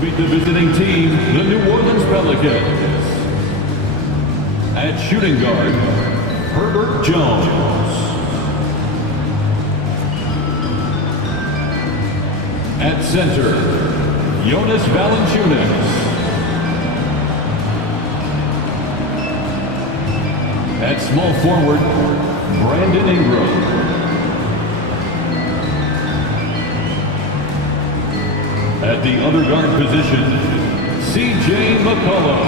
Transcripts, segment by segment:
meet the visiting team, the New Orleans Pelicans. At shooting guard, Herbert Jones. At center, Jonas Valanciunas. At small forward, Brandon Ingram. At the other guard position, C.J. McCollum.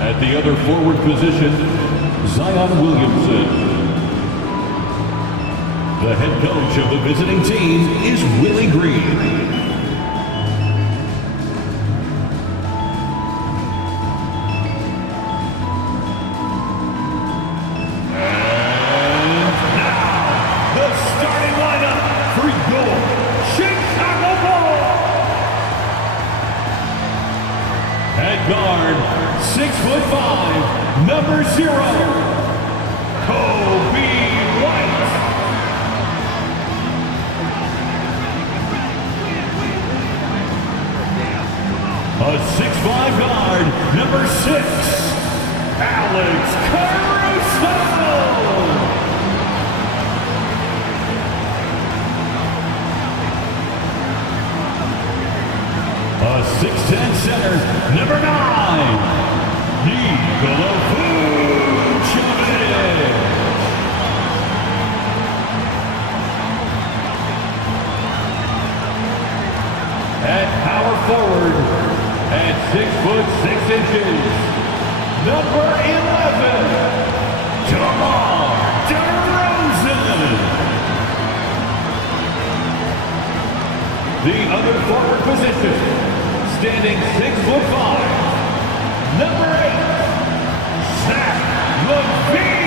At the other forward position, Zion Williamson. The head coach of the visiting team is Willie Green. At guard, 6'5", number 0, Kobe White. A 6'5" guard, number 6, Alex Caruso. A 6'10" center, number 9, Nikola Vucevic. At power forward, at 6'6", number 11, DeMar DeRozan. The other forward position, standing 6'5", number 8, Zach LaVine.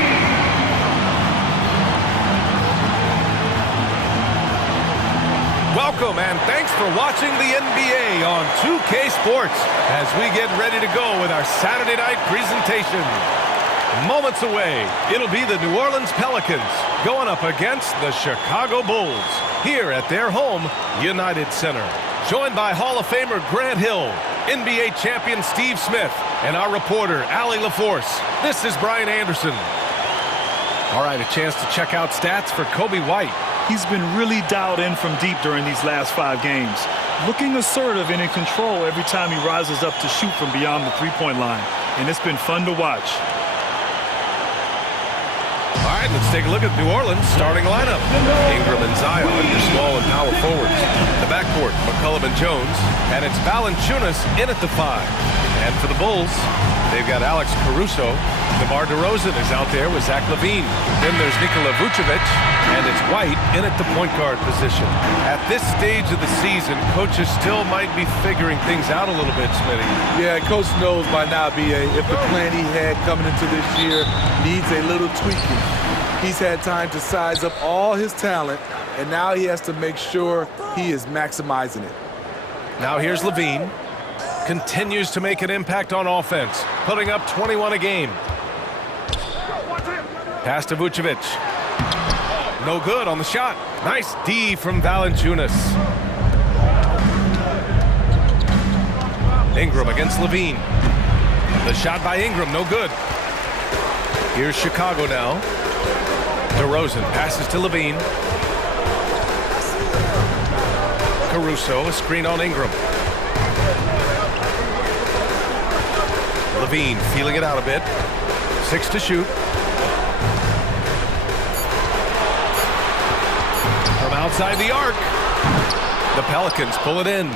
Welcome and thanks for watching the NBA on 2K Sports as we get ready to go with our Saturday night presentation. Moments away, it'll be the New Orleans Pelicans going up against the Chicago Bulls here at their home, United Center. Joined by Hall of Famer Grant Hill, NBA champion Steve Smith, and our reporter, Allie LaForce. This is Brian Anderson. All right, a chance to check out stats for Kobe White. He's been really dialed in from deep during these last 5 games. Looking assertive and in control every time he rises up to shoot from beyond the three-point line. And it's been fun to watch. All right, let's take a look at New Orleans' starting lineup. Ingram and Zion, your small and power forwards. The backcourt, McCollum and Jones. And it's Valanciunas in at the 5. And for the Bulls, they've got Alex Caruso. DeMar DeRozan is out there with Zach LaVine. Then there's Nikola Vucevic. And it's White in at the point guard position. At this stage of the season, coaches still might be figuring things out a little bit, Smitty. Yeah, Coach knows by now, B.A., if the plan he had coming into this year needs a little tweaking. He's had time to size up all his talent, and now he has to make sure he is maximizing it. Now here's LaVine. Continues to make an impact on offense, putting up 21 a game. Pass to Vucevic. No good on the shot. Nice D from Valanciunas. Ingram against LaVine. The shot by Ingram, no good. Here's Chicago now. DeRozan passes to LaVine. Caruso, a screen on Ingram. LaVine feeling it out a bit. 6 to shoot. From outside the arc. The Pelicans pull it in.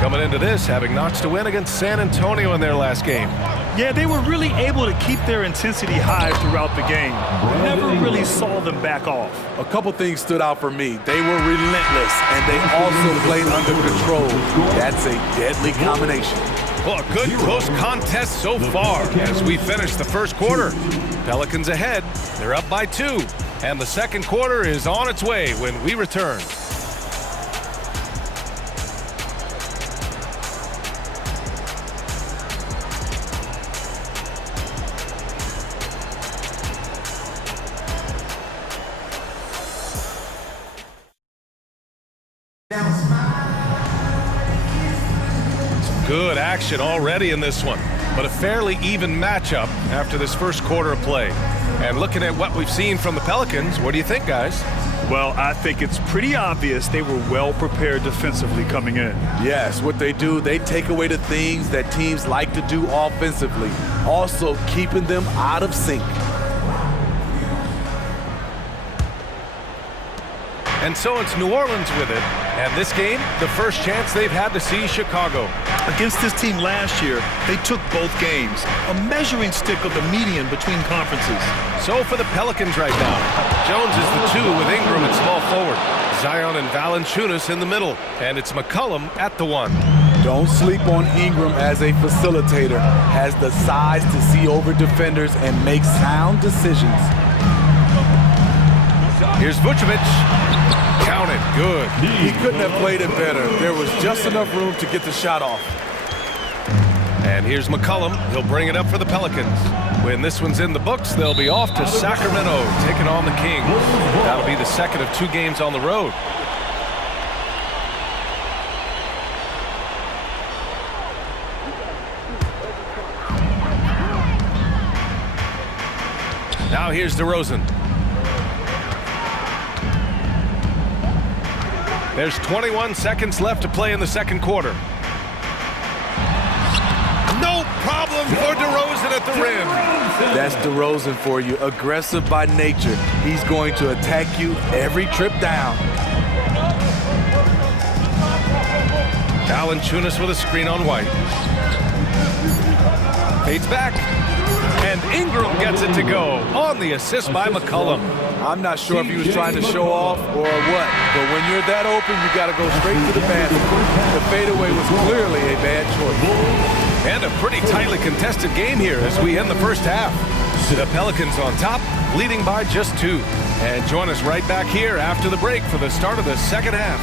Coming into this, having notched a win against San Antonio in their last game. Yeah, they were really able to keep their intensity high throughout the game. Never really saw them back off. A couple things stood out for me. They were relentless, and they also played under control. That's a deadly combination. Well, a good close contest so far as we finish the first quarter. Pelicans ahead. They're up by 2. And the second quarter is on its way when we return. Good action already in this one, but a fairly even matchup after this first quarter of play. And looking at what we've seen from the Pelicans, what do you think, guys? Well, I think it's pretty obvious they were well prepared defensively coming in. Yes, what they do, they take away the things that teams like to do offensively, also keeping them out of sync. And so it's New Orleans with it. And this game, the first chance they've had to see Chicago. Against this team last year, they took both games, a measuring stick of the median between conferences. So for the Pelicans right now, Jones is the 2 with Ingram at small forward. Zion and Valanciunas in the middle. And it's McCollum at the 1. Don't sleep on Ingram as a facilitator. Has the size to see over defenders and make sound decisions. Here's Vucevic. Count it. Good. He couldn't have played it better. There was just enough room to get the shot off. And here's McCollum. He'll bring it up for the Pelicans. When this one's in the books, they'll be off to Sacramento, taking on the Kings. That'll be the second of 2 games on the road. Now here's DeRozan. There's 21 seconds left to play in the second quarter. No problem for DeRozan at the rim. That's DeRozan for you, aggressive by nature. He's going to attack you every trip down. Valanciunas with a screen on White. Fades back. And Ingram gets it to go on the assist by McCollum. I'm not sure if he was trying to show off or what, but when you're that open, you got to go straight to the basket. The fadeaway was clearly a bad choice. And a pretty tightly contested game here as we end the first half. The Pelicans on top, leading by just 2. And join us right back here after the break for the start of the second half.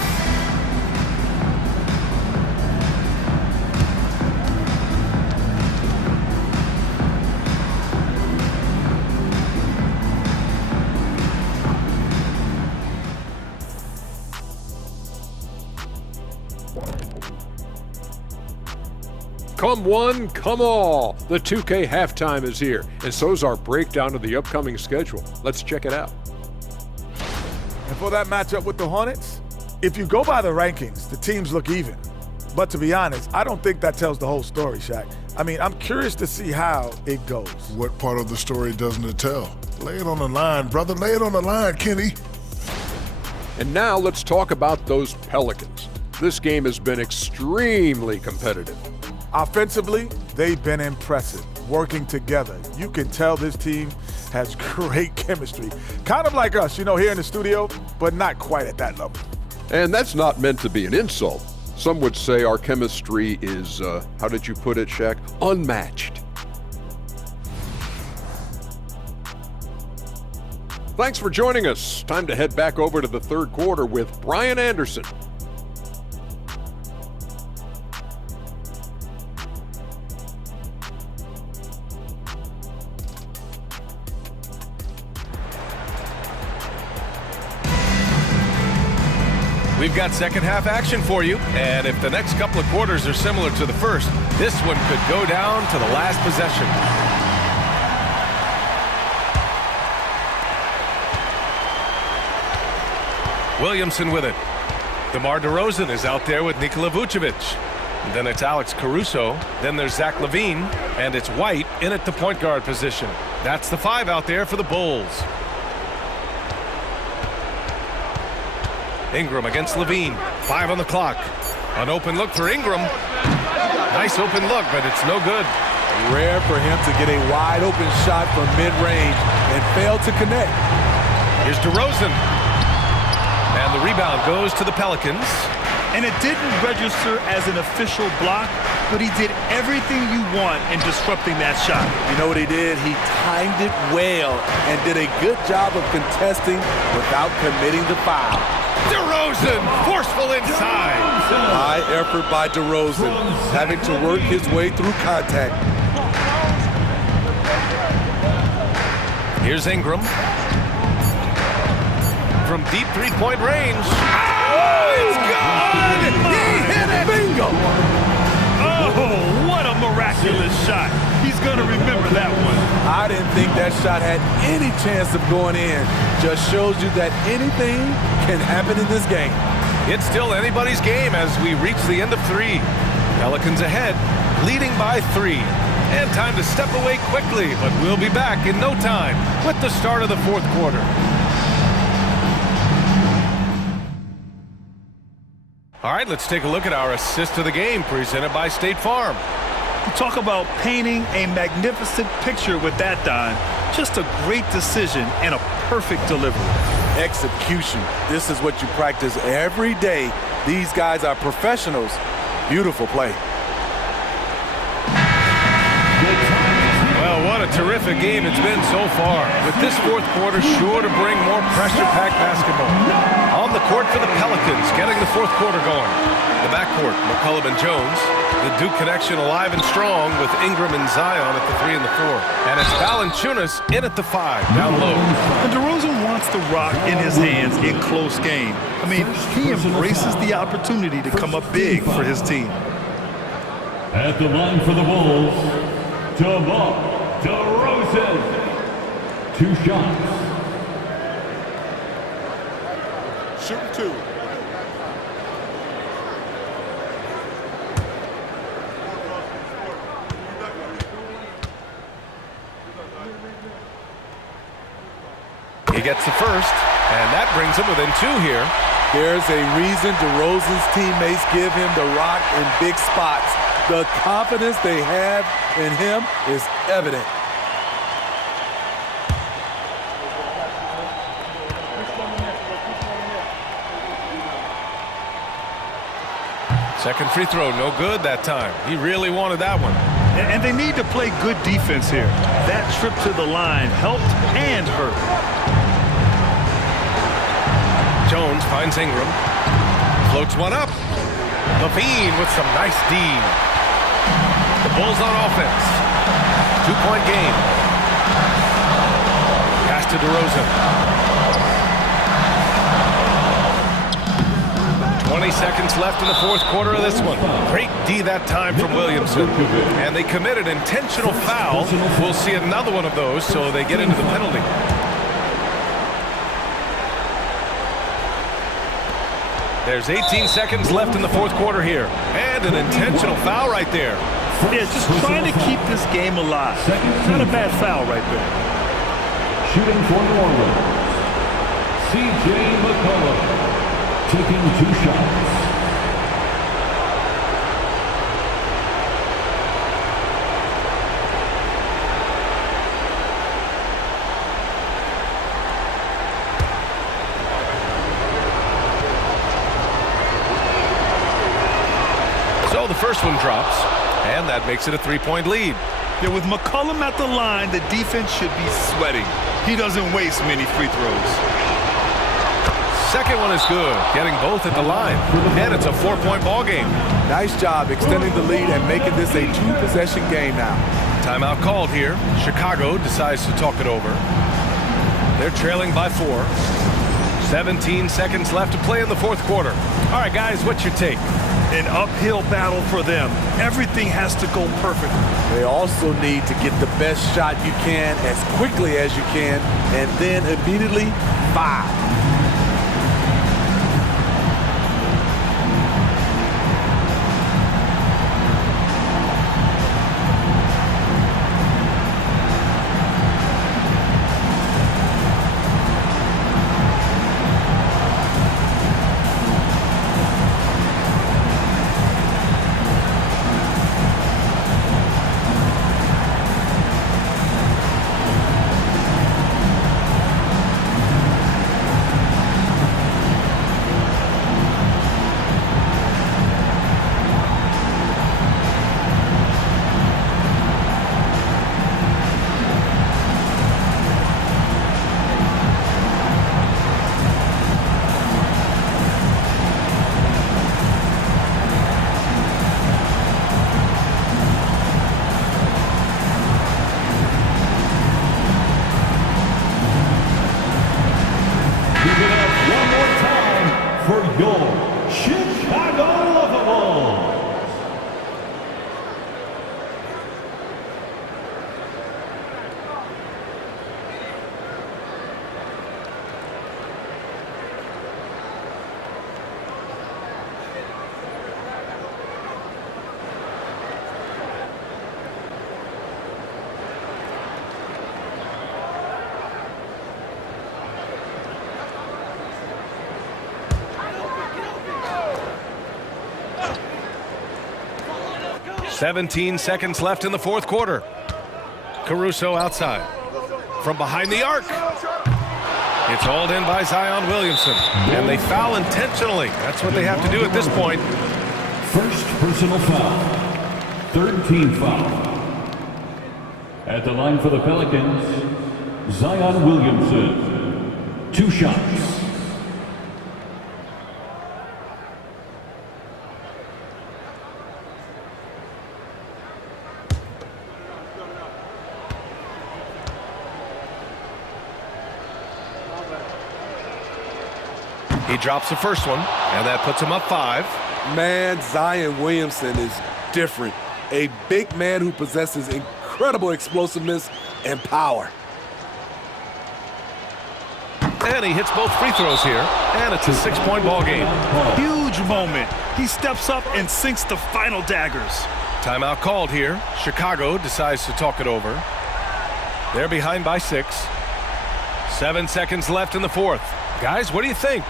Come one, come all. The 2K halftime is here, and so's our breakdown of the upcoming schedule. Let's check it out. And for that matchup with the Hornets, if you go by the rankings, the teams look even. But to be honest, I don't think that tells the whole story, Shaq. I mean, I'm curious to see how it goes. What part of the story doesn't it tell? Lay it on the line, brother. Lay it on the line, Kenny. And now let's talk about those Pelicans. This game has been extremely competitive. Offensively, they've been impressive, working together. You can tell this team has great chemistry. Kind of like us, here in the studio, but not quite at that level. And that's not meant to be an insult. Some would say our chemistry is, how did you put it, Shaq? Unmatched. Thanks for joining us. Time to head back over to the third quarter with Brian Anderson. We've got second half action for you, and if the next couple of quarters are similar to the first, this one could go down to the last possession. Williamson with it. DeMar DeRozan is out there with Nikola Vucevic. Then it's Alex Caruso. Then there's Zach LaVine, and it's White in at the point guard position. That's the 5 out there for the Bulls. Ingram against LaVine. 5 on the clock. An open look for Ingram. Nice open look, but it's no good. Rare for him to get a wide open shot from mid-range and fail to connect. Here's DeRozan. And the rebound goes to the Pelicans. And it didn't register as an official block, but he did everything you want in disrupting that shot. You know what he did? He timed it well and did a good job of contesting without committing the foul. DeRozan, forceful inside. High effort by DeRozan, having to work his way through contact. Here's Ingram. From deep three-point range. Oh, it's good! He hit it! Bingo! Oh, miraculous shot. He's going to remember that one. I didn't think that shot had any chance of going in. Just shows you that anything can happen in this game. It's still anybody's game as we reach the end of 3. Pelicans ahead, leading by 3. And time to step away quickly, but we'll be back in no time with the start of the 4th quarter. All right, let's take a look at our assist of the game presented by State Farm. You talk about painting a magnificent picture with that, Don. Just a great decision and a perfect delivery. Execution. This is what you practice every day. These guys are professionals. Beautiful play. Well, what a terrific game it's been so far. With this 4th quarter sure to bring more pressure-packed basketball. On the court for the Pelicans, getting the 4th quarter going. The backcourt, McCollum and Jones. The Duke connection alive and strong with Ingram and Zion at the 3 and the 4. And it's Valanciunas in at the 5, down low. And DeRozan wants the rock in his hands in close game. I mean, he embraces the opportunity to come up big for his team. At the line for the Bulls, DeMar DeRozan. 2 shots. Shoot 2. He gets the first, and that brings him within 2 here. There's a reason DeRozan's teammates give him the rock in big spots. The confidence they have in him is evident. Second free throw, no good that time. He really wanted that one. And they need to play good defense here. That trip to the line helped and hurt. Jones finds Ingram. Floats one up. Levine with some nice D. The Bulls on offense. 2-point game. Pass to DeRozan. 20 seconds left in the 4th quarter of this one. Great D that time from Williamson. And they committed intentional foul. We'll see another one of those, so they get into the penalty. There's 18 seconds left in the 4th quarter here. And an intentional foul right there. Yeah, just trying to keep this game alive. Not a bad foul right there. Shooting for New Orleans, C.J. McCollum. Taking 2 shots. So the first one drops, and that makes it a 3-point lead. Yeah, with McCollum at the line, the defense should be sweating. He doesn't waste many free throws. Second one is good, getting both at the line. And it's a 4-point ball game. Nice job extending the lead and making this a 2-possession game now. Timeout called here. Chicago decides to talk it over. They're trailing by 4. 17 seconds left to play in the 4th quarter. All right, guys, what's your take? An uphill battle for them. Everything has to go perfectly. They also need to get the best shot you can as quickly as you can, and then immediately fire. 17 seconds left in the fourth quarter. Caruso outside. From behind the arc. It's hauled in by Zion Williamson. And they foul intentionally. That's what they have to do at this point. First personal foul. Third team foul. At the line for the Pelicans, Zion Williamson. 2 shots. He drops the first one, and that puts him up 5. Man, Zion Williamson is different. A big man who possesses incredible explosiveness and power. And he hits both free throws here, and it's a 6-point ball game. Huge moment. He steps up and sinks the final daggers. Timeout called here. Chicago decides to talk it over. They're behind by 6. 7 seconds left in the fourth. Guys, what do you think?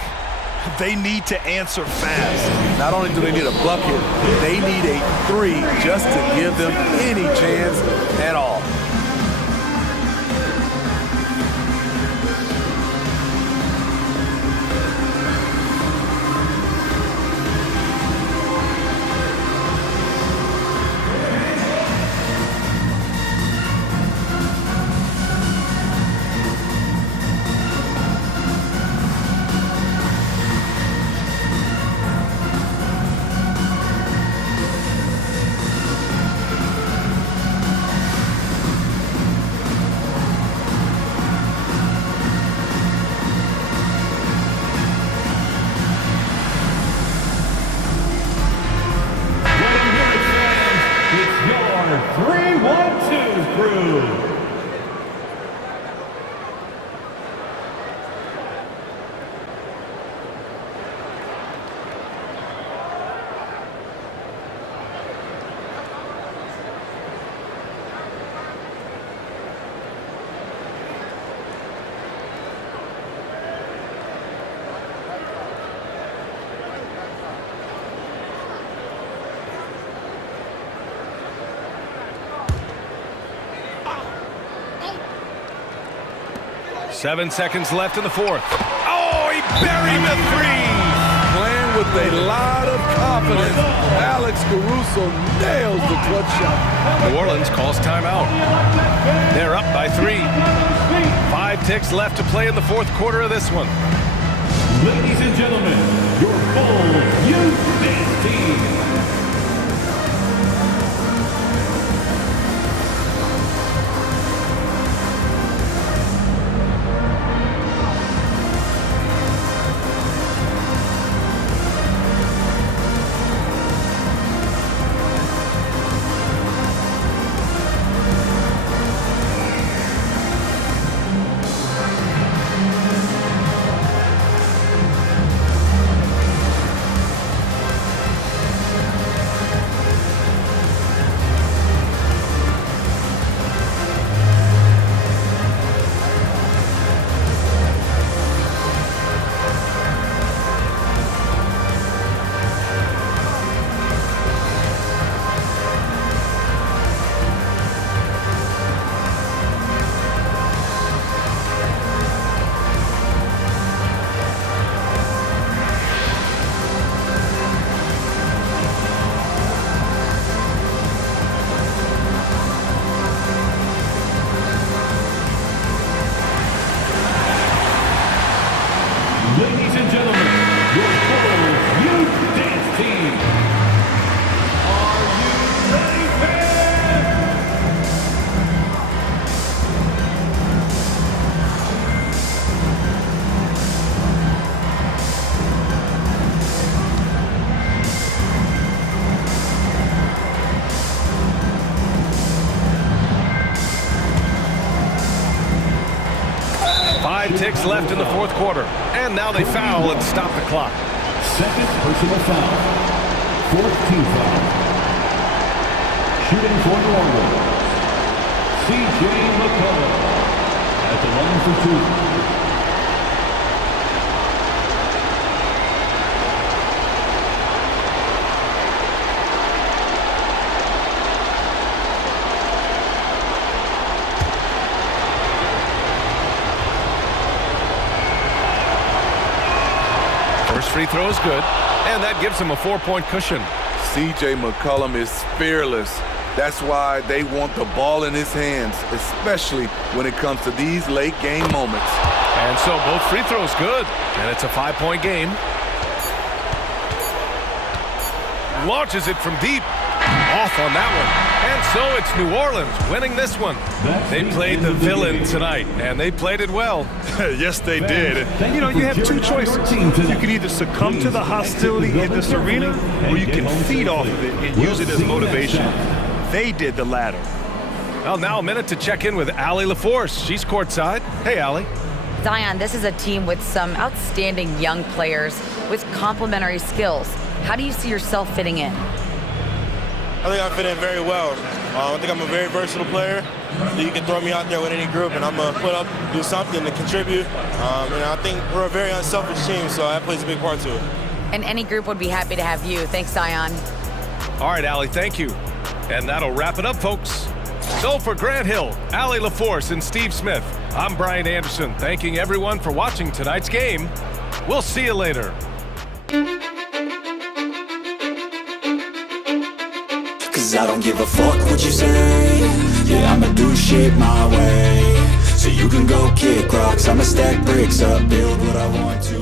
They need to answer fast. Not only do they need a bucket, they need a 3 just to give them any chance at all. Seven seconds left in the fourth. Oh, he buried the 3. Playing with a lot of confidence, Alex Caruso nails the clutch shot. New Orleans calls timeout. They're up by 3. 5 ticks left to play in the fourth quarter of this one. Ladies and gentlemen, your full youth dance team. Ladies and gentlemen, your full youth dance team. Are you ready, fans? Five ticks left in the fourth quarter. And now they foul and stop the clock. Second personal foul. Fourth team foul. Shooting for New Orleans, C.J. McCollum at the line for 2. free throw is good, and that gives him a 4-point cushion. C.J. McCollum is fearless. That's why they want the ball in his hands, especially when it comes to these late game moments. And so both free throws good, and it's a 5-point game. Launches it from deep. Off on that one. And so it's New Orleans winning this one. They played the villain tonight, and they played it well. Yes, they did. You know, you have two choices. You can either succumb to the hostility in this arena, or you can feed off of it and use it as motivation. They did the latter. Well, now a minute to check in with Allie LaForce. She's courtside. Hey, Allie. Zion, this is a team with some outstanding young players with complementary skills. How do you see yourself fitting in? I think I fit in very well. I think I'm a very versatile player. You can throw me out there with any group, and I'm going to put up, do something to contribute. And I think we're a very unselfish team, so that plays a big part to it. And any group would be happy to have you. Thanks, Zion. All right, Allie, thank you. And that'll wrap it up, folks. So for Grant Hill, Allie LaForce, and Steve Smith, I'm Brian Anderson, thanking everyone for watching tonight's game. We'll see you later. Cause I don't give a fuck what you say. Yeah, I'ma do shit my way. So you can go kick rocks, I'ma stack bricks up, build what I want to.